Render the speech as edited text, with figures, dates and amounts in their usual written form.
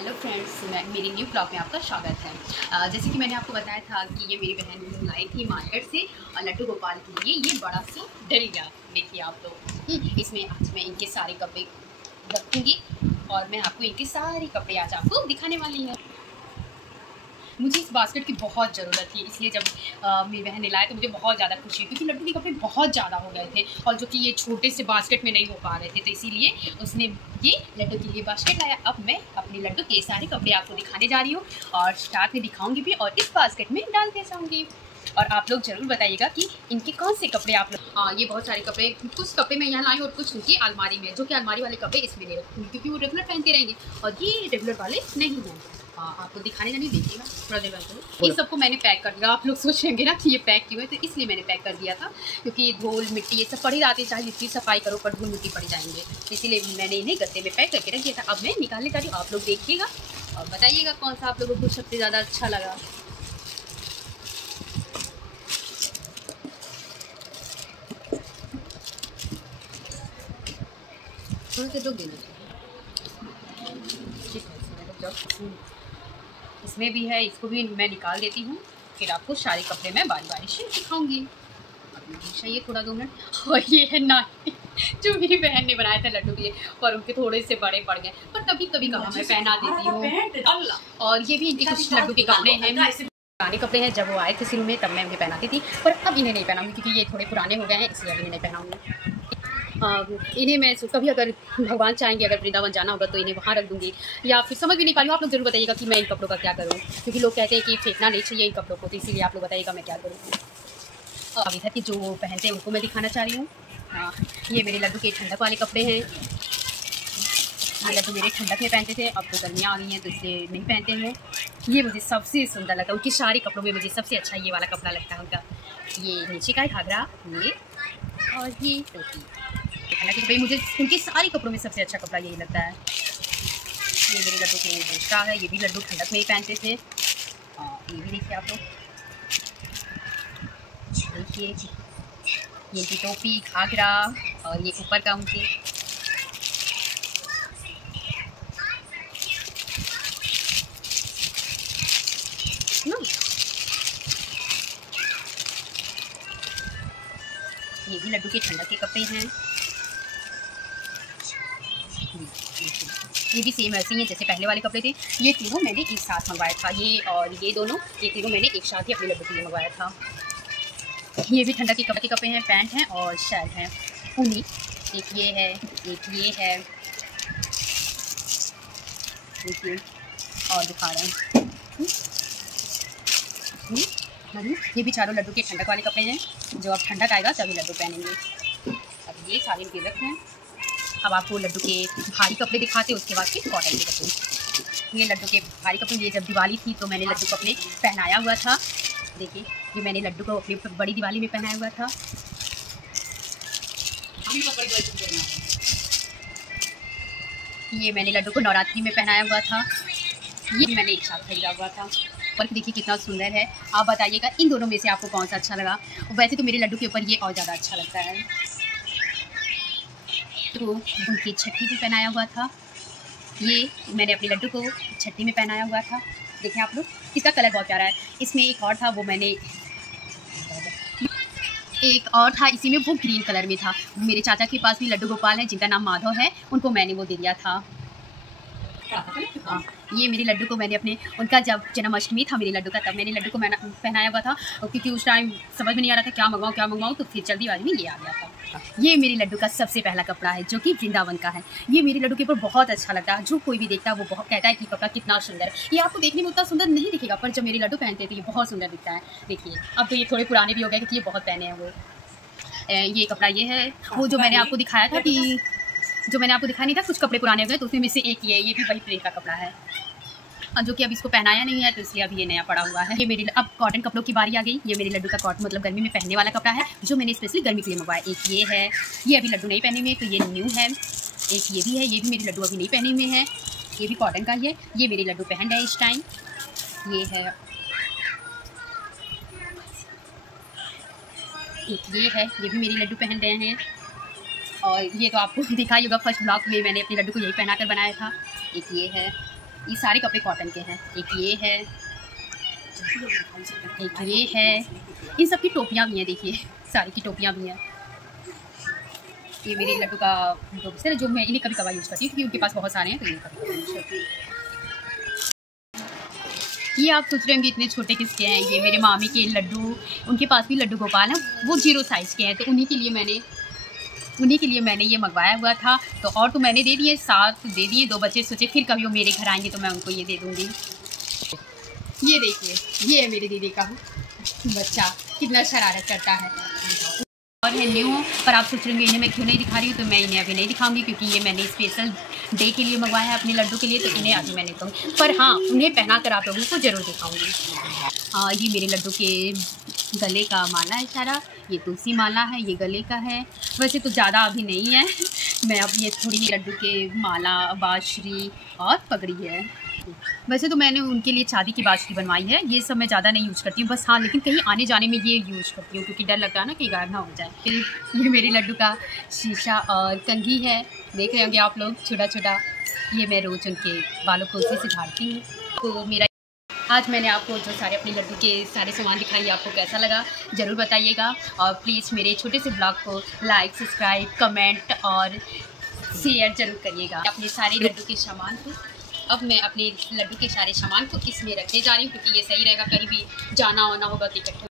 Hello friends, मैं मेरी new blog में आपका स्वागत है। जैसे कि मैंने आपको बताया था कि ये मेरी बहन लाई थी मार्केट से और लड्डू गोपाल के लिए ये बड़ा सा डलिया। देखिए आप लोग, इसमें आज मैं इनके सारे कपड़े रखूँगी और मैं आपको इनके सारे कपड़े आज आपको दिखाने वाली हूँ। मुझे इस बास्केट की बहुत ज़रूरत थी, इसलिए जब मेरी बहन ने लाया तो मुझे बहुत ज़्यादा खुशी हुई, क्योंकि लड्डू के कपड़े बहुत ज़्यादा हो गए थे और जो कि ये छोटे से बास्केट में नहीं हो पा रहे थे, तो इसीलिए उसने ये लड्डू के लिए बास्केट लाया। अब मैं अपने लड्डू के सारे कपड़े आपको दिखाने जा रही हूँ और साथ में दिखाऊंगी भी और इस बास्केट में डालते जाऊँगी। और आप लोग ज़रूर बताइएगा कि इनके कौन से कपड़े आप लोग। ये बहुत सारे कपड़े, कुछ कपड़े मैं यहाँ लाई और कुछ उनकी अलमारी में, जो कि अलमारी वाले कपड़े इसमें नहीं रखूँगी क्योंकि वो रेगुलर पहनते रहेंगे और ये रेगुलर वाले नहीं हैं। आपको दिखाने जानी, देखिएगा थोड़ा देर बाद। ये सबको मैंने पैक कर दिया। आप लोग सोचेंगे ना कि ये पैक क्यों है, तो इसलिए मैंने पैक कर दिया था क्योंकि धूल मिट्टी ये सब पड़ी जाती है, चाहे जितनी सफाई करो पर धूल मिट्टी पड़ जाएंगे, इसीलिए मैंने इन्हें गद्दे में पैक करके रख दिया था। अब मैं निकालने जा रही हूँ, आप लोग देखिएगा और बताइएगा कौन सा आप लोगों को सबसे ज़्यादा अच्छा लगा। थोड़ा सा लोग देना चाहिए, इसमें भी है, इसको भी मैं निकाल देती हूँ, फिर आपको सारे कपड़े मैं बारी बारी से दिखाऊंगी। अभी चाहिए थोड़ा 2 मिनट। और ये है नाइटी जो मेरी बहन ने बनाया था लड्डू के लिए, पर उनके थोड़े से बड़े पड़ गए, पर कभी कभी कहाँ मैं पहना देती हूँ। और ये भी इनके कुछ लड्डू के कपड़े हैं, पुराने कपड़े हैं, जब वो आए थे शुरू में तब मैं उन्हें पहनाती थी, पर अब इन्हें नहीं पहनाऊंगी क्योंकि ये थोड़े पुराने हो गए हैं, इसलिए इन्हें नहीं पहनाऊंगी। इन्हें मैं कभी अगर भगवान चाहेंगे अगर वृंदावन जाना होगा तो इन्हें वहाँ रख दूँगी, या फिर समझ भी नहीं पा रही हूँ। आप लोग जरूर बताइएगा कि मैं इन कपड़ों का क्या करूँ, क्योंकि लोग कहते हैं कि फेंकना नहीं चाहिए इन कपड़ों को, तो इसीलिए आप लोग बताइएगा मैं क्या करूँ। अब इधर की जो पहनते हैं उनको मैं दिखाना चाह रही हूँ। ये मेरे लड्डू के ठंडक वाले कपड़े हैं। ये लड्डू मेरे ठंडक में पहनते थे, अब तो गर्मियाँ आ गई हैं तो इसलिए नहीं पहनते हैं। ये मुझे सबसे सुंदर लगता है, उनके सारे कपड़ों में मुझे सबसे अच्छा ये वाला कपड़ा लगता है उनका। ये नीचे का है घाघरा, ये और ये टोपी। हालांकि भाई मुझे उनके सारे कपड़ों में सबसे अच्छा कपड़ा यही लगता है। ये मेरे लड्डू के लिए दूसरा है, ये भी लड्डू ठंडक में ही पहनते थे। ये भी देखिए आप लोग, देखिए ये की टोपी, घाघरा और ये ऊपर का उनके। ये भी लड्डू के ठंडक के कपड़े हैं। ये भी सेम ऐसे ही है जैसे पहले वाले कपड़े थे। ये तीनों मैंने एक साथ मंगवाया था, ये और ये दोनों, ये तीनों मैंने एक साथ ही अपने लड्डू के लिए मंगवाया था। ये भी ठंडक के कपड़े हैं, पैंट हैं और शर्ट हैं ऊनी। एक ये है, एक ये है, देखिए और दिखा रहे हैं। ये भी चारों लड्डू के ठंडक वाले कपड़े हैं, जो अब ठंडक आएगा तभी लड्डू पहनेंगे। अब ये सारे इनके रख हैं। अब आपको लड्डू के भारी कपड़े दिखाते, उसके बाद फिर कॉटन के कपड़े। ये लड्डू के भारी कपड़े, ये जब दिवाली थी तो मैंने लड्डू को अपने पहनाया हुआ था। देखिए ये मैंने लड्डू को अपनी बड़ी दिवाली में पहनाया हुआ था। ये मैंने लड्डू को नवरात्रि में पहनाया हुआ था। ये मैंने एक साथ खरीदा हुआ था। और देखिए कितना सुंदर है। आप बताइएगा इन दोनों में से आपको कौन सा अच्छा लगा। वैसे तो मेरे लड्डू के ऊपर ये और ज़्यादा अच्छा लगता है। तो उनकी छठी भी पहनाया हुआ था। ये मैंने अपने लड्डू को छठी में पहनाया हुआ था। देखिए आप लोग, इसका कलर बहुत प्यारा है। इसमें एक और था, वो मैंने एक और था इसी में, वो ग्रीन कलर में था। मेरे चाचा के पास भी लड्डू गोपाल है जिनका नाम माधव है, उनको मैंने वो दे दिया था। ये मेरे लड्डू को मैंने अपने, उनका जब जन्माष्टमी था मेरे लड्डू का, तब मैंने लड्डू को पहनाया हुआ था, क्योंकि उस टाइम समझ में नहीं आ रहा था क्या मंगवाऊँ, तो फिर जल्दीबाजी में ये आ गया था। ये मेरे लड्डू का सबसे पहला कपड़ा है जो कि वृंदावन का है। ये मेरे लड्डू के ऊपर बहुत अच्छा लगता है, जो कोई भी देखता है वो बहुत कहता है कि कपड़ा कितना सुंदर है। ये आपको देखने में उतना सुंदर नहीं दिखेगा, पर जब मेरे लड्डू पहनते हैं तो ये बहुत सुंदर दिखता है। देखिए अब तो ये थोड़े पुराने भी हो गए क्योंकि ये बहुत पहने हैं वो। ये कपड़ा ये है, वो जो मैंने आपको दिखाया था कि जो मैंने आपको दिखाया नहीं था, कुछ कपड़े पुराने हो गए तो उसमें से एक ये भी वही प्रिंट का कपड़ा है, जो कि अब इसको पहनाया नहीं है तो इसलिए अब ये नया पड़ा हुआ है। ये मेरे अब कॉटन कपड़ों की बारी आ गई। ये मेरे लड्डू का कॉटन मतलब गर्मी में पहनने वाला कपड़ा है, जो मैंने स्पेशली गर्मी के लिए मंगवाया। एक ये है, ये अभी लड्डू नहीं पहने हुए तो ये न्यू है। एक ये भी है, ये भी मेरे लड्डू अभी नहीं पहने हुए हैं, ये भी कॉटन का ही है। ये मेरे लड्डू पहन रहे हैं इस टाइम। ये है, एक ये है, ये भी मेरे लड्डू पहन रहे हैं। और ये तो आपको दिखाई होगा, फर्स्ट ब्लॉग में मैंने अपने लड्डू को यही पहनाकर बनाया था। एक ये है, ये सारे कपड़े कॉटन के हैं। एक ये है, एक ये है, इन सब की टोपियाँ भी हैं, देखिए सारी की टोपियाँ भी हैं। ये मेरे लड्डू का टोपी है जो मैं इन्हें कभी कभार यूज़ करती हूँ क्योंकि उनके पास बहुत सारे हैं, तो ये कभी यूज़ करती हूँ। ये आप सोच रहे होंगे इतने छोटे किसके हैं, ये मेरे मामी के लड्डू, उनके पास भी लड्डू गोपाल हैं, वो 0 साइज़ के हैं, तो उन्हीं के लिए मैंने ये मंगवाया हुआ था। तो और तो मैंने दे दिए, 7 दे दिए, 2 बच्चे, सोचे फिर कभी वो मेरे घर आएंगे तो मैं उनको ये दे दूँगी। ये देखिए, ये है मेरे दीदी का बच्चा, कितना शरारत करता है। और है न्यू, पर आप सोच रहे होंगे इन्हें मैं क्यों नहीं दिखा रही हूँ, तो मैं इन्हें अभी नहीं दिखाऊंगी क्योंकि ये मैंने स्पेशल डे के लिए मंगवाया है अपने लड्डू के लिए, तो इन्हें अभी मैं नहीं कहूँगी। पर हाँ, उन्हें पहना कर आप लोगों को ज़रूर दिखाऊंगी। हाँ, ये मेरे लड्डू के गले का माला है सारा, ये तुलसी माला है, ये गले का है। वैसे तो ज़्यादा अभी नहीं है, मैं अब ये थोड़ी लड्डू के माला, बाँसुरी और पगड़ी है। वैसे तो मैंने उनके लिए चांदी की बाँसुरी बनवाई है, ये सब मैं ज़्यादा नहीं यूज़ करती हूँ, बस हाँ लेकिन कहीं आने जाने में ये यूज़ करती हूँ क्योंकि डर लगता है ना कि गायब ना हो जाए। फिर ये मेरे लड्डू का शीशा और कंघी है, देख रहे होंगे आप लोग, छोटा छोटा। ये मैं रोज़ उनके बालों को उसी से झाड़ती हूँ। तो मेरा आज मैंने आपको जो सारे अपने लड्डू के सारे सामान दिखाई, आपको कैसा लगा ज़रूर बताइएगा। और प्लीज़ मेरे छोटे से ब्लॉग को लाइक, सब्सक्राइब, कमेंट और शेयर ज़रूर करिएगा। अपने सारे लड्डू के सामान को, अब मैं अपने लड्डू के सारे सामान को इसमें रखने जा रही हूँ क्योंकि ये सही रहेगा, कहीं भी जाना आना होगा तो इकट्ठे